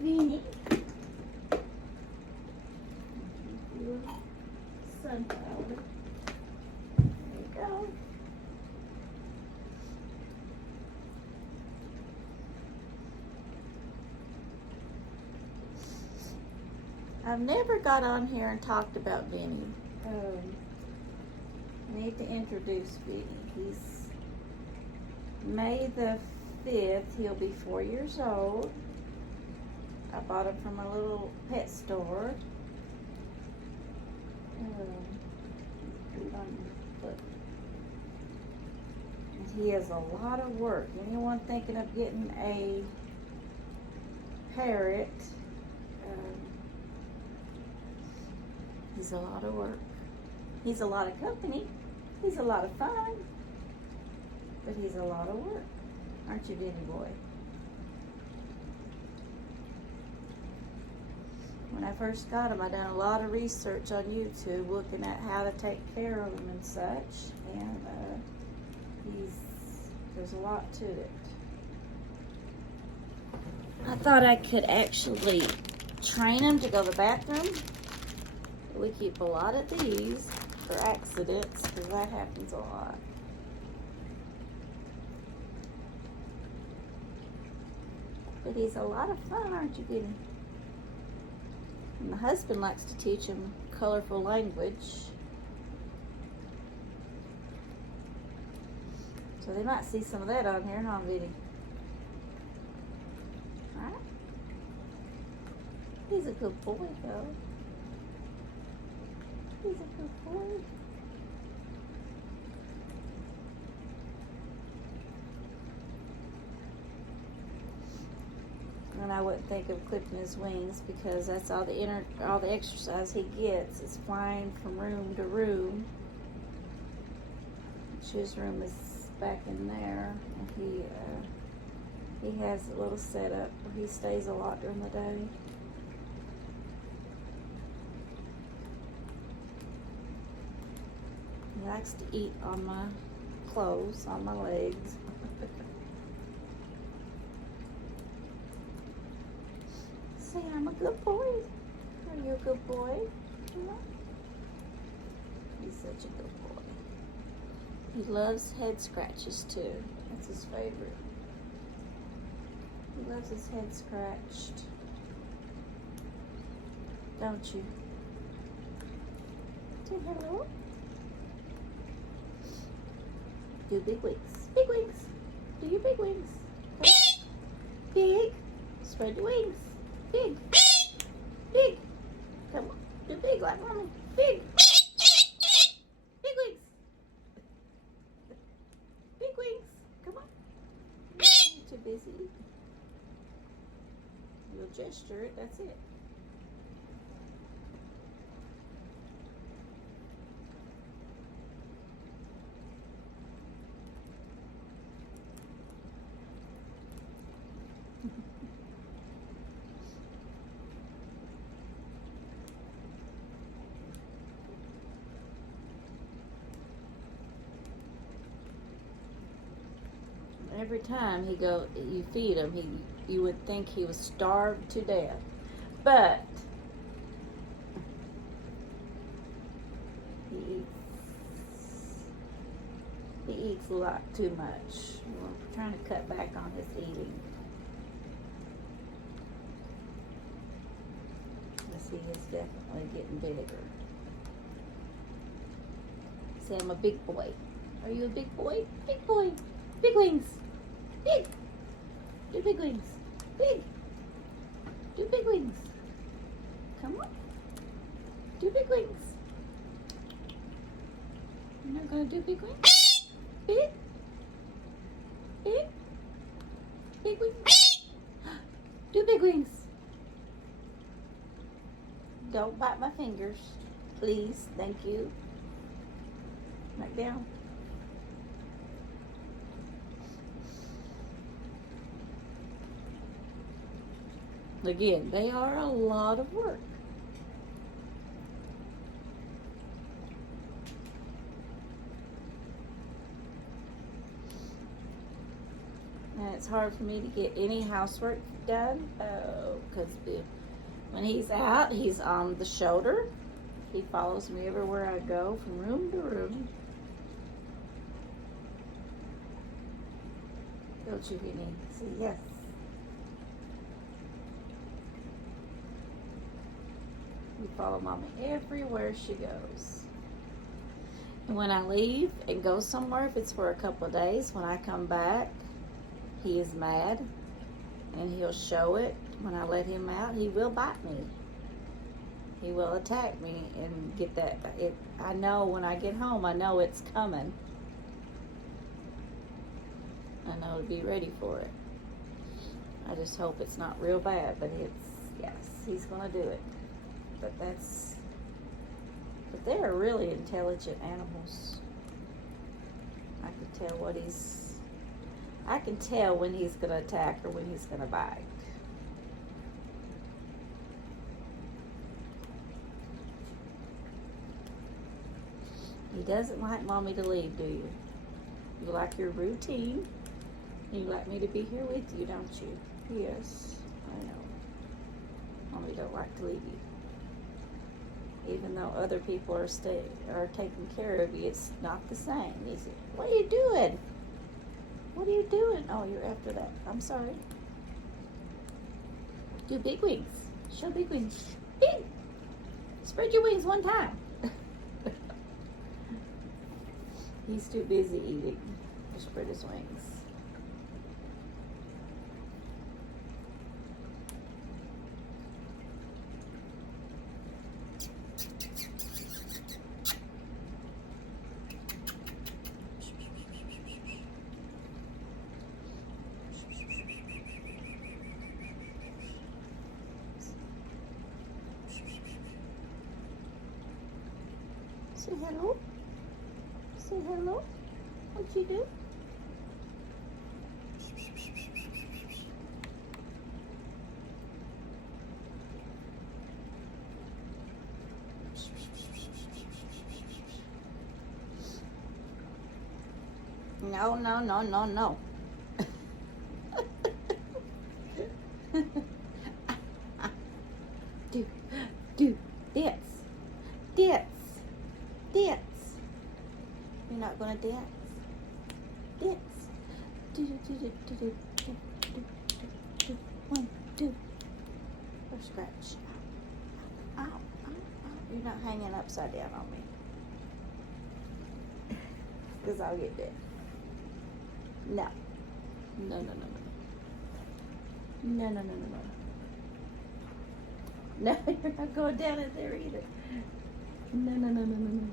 Vinny. Sunflower. There you go. I've never got on here and talked about Vinny. Need to introduce Vinny. He's May the 5th. He'll be 4 years old. I bought him from a little pet store. He is a lot of work. Anyone thinking of getting a parrot, he's a lot of work. He's a lot of company. He's a lot of fun. But he's a lot of work. Aren't you, Vinny boy? When I first got him, I done a lot of research on YouTube looking at how to take care of him and such. And there's a lot to it. I thought I could actually train him to go to the bathroom. We keep a lot of these for accidents, because that happens a lot. But he's a lot of fun, aren't you, Vinny? And my husband likes to teach him colorful language. So they might see some of that on here, huh, Vinny? Alright. He's a good boy, though. He's a good boy. And I wouldn't think of clipping his wings, because that's all the exercise he gets is flying from room to room. His room is back in there, and he has a little setup where he stays a lot during the day. He likes to eat on my clothes, on my legs. Say, I'm a good boy. Are you a good boy? Yeah. He's such a good boy. He loves head scratches too. That's his favorite. He loves his head scratched. Don't you? Say hello. Do big wings. Big wings. Do your big wings. Big. Spread your wings. Big. Big. Come on. Do big like mommy. Big. Big wings. Big wings. Come on. You're too busy. You'll gesture it. That's it. Every time you feed him, you would think he was starved to death. But he eats a lot too much. We're trying to cut back on his eating. He is definitely getting bigger. Say, I'm a big boy. Are you a big boy? Big boy. Big wings. Big. Do big wings. Big. Do big wings. Come on. Do big wings. You're not going to do big wings? Big. Big. Big wings. Do big wings. Don't bite my fingers. Please. Thank you. Back down. Again, they are a lot of work. And it's hard for me to get any housework done. Because when he's out, he's on the shoulder. He follows me everywhere I go, from room to room. Don't you, Vinny? See, yes. We follow Mama everywhere she goes. And when I leave and go somewhere, if it's for a couple of days, when I come back, he is mad. And he'll show it. When I let him out, he will bite me. He will attack me and get that. I know when I get home, I know it's coming. I know to be ready for it. I just hope it's not real bad, but yes, he's going to do it. But they're really intelligent animals. I can tell I can tell when he's going to attack or when he's going to bite. He doesn't like Mommy to leave, do you? You like your routine. You like me to be here with you, don't you? Yes, I know. Mommy don't like to leave you. Even though other people are taking care of you, it's not the same, is it? What are you doing? What are you doing? Oh, you're after that. I'm sorry. Do big wings. Show big wings. Big. Spread your wings one time. He's too busy eating to spread his wings. Say hello. Say hello. What you do? No, no, no, no, no. Do, dance, dance, dance. You're not gonna dance? Dance. Do, do, do, do, do, do, do, do, do. 1, 2. Or scratch. Ow, ow, ow. You're not hanging upside down on me. Because I'll get bit. No. No, no, no, no. No, no, no, no, no. No, you're not going down in there either. No, no, no, no, no, no.